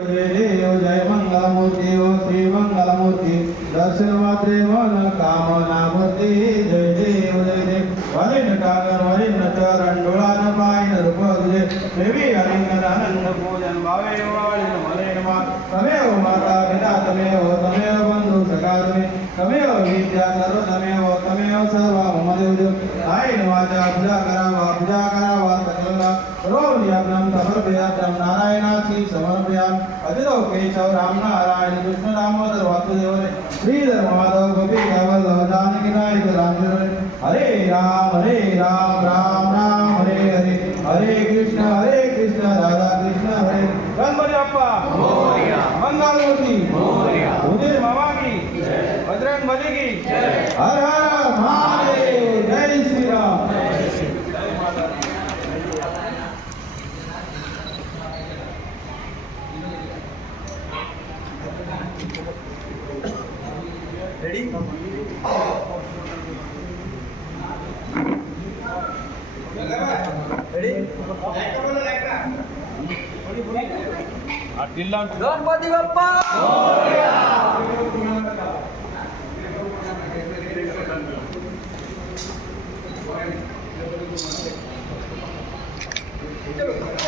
देव जय मंगलमूर्ति ओ श्री मंगलमूर्ति दर्शन मात्रे मन कामना मूर्ति जय देव वरिण कागर वरिण चरण डोळान पायन रूप तुझे देवी अलिंगन आनंद पूजन भावे वाळीन मलेन मा तमेव माता पिता तमेव बंधु सखा तमेव विद्या सर्व तमेव सर्व मम देव आयन वाचा पूजा करावा सकला सर्वव्यापनं समर्पयामि नारायणाची समर्पयामि अजितो केशव राम नारायण कृष्ण दामोदर वासुदेव श्रीधर माधव गोपी केवल जानकी नायक रामचंद्र हरे राम राम राम हरे हरे हरे कृष्ण राधा कृष्ण हरे गणपति बप्पा मोरया मंगलमूर्ति मोरया उदय मामा की बजरंग बली की हर हर महादेव जय श्री राम Ready? Ready? गणपति बप्पा मोरया चलो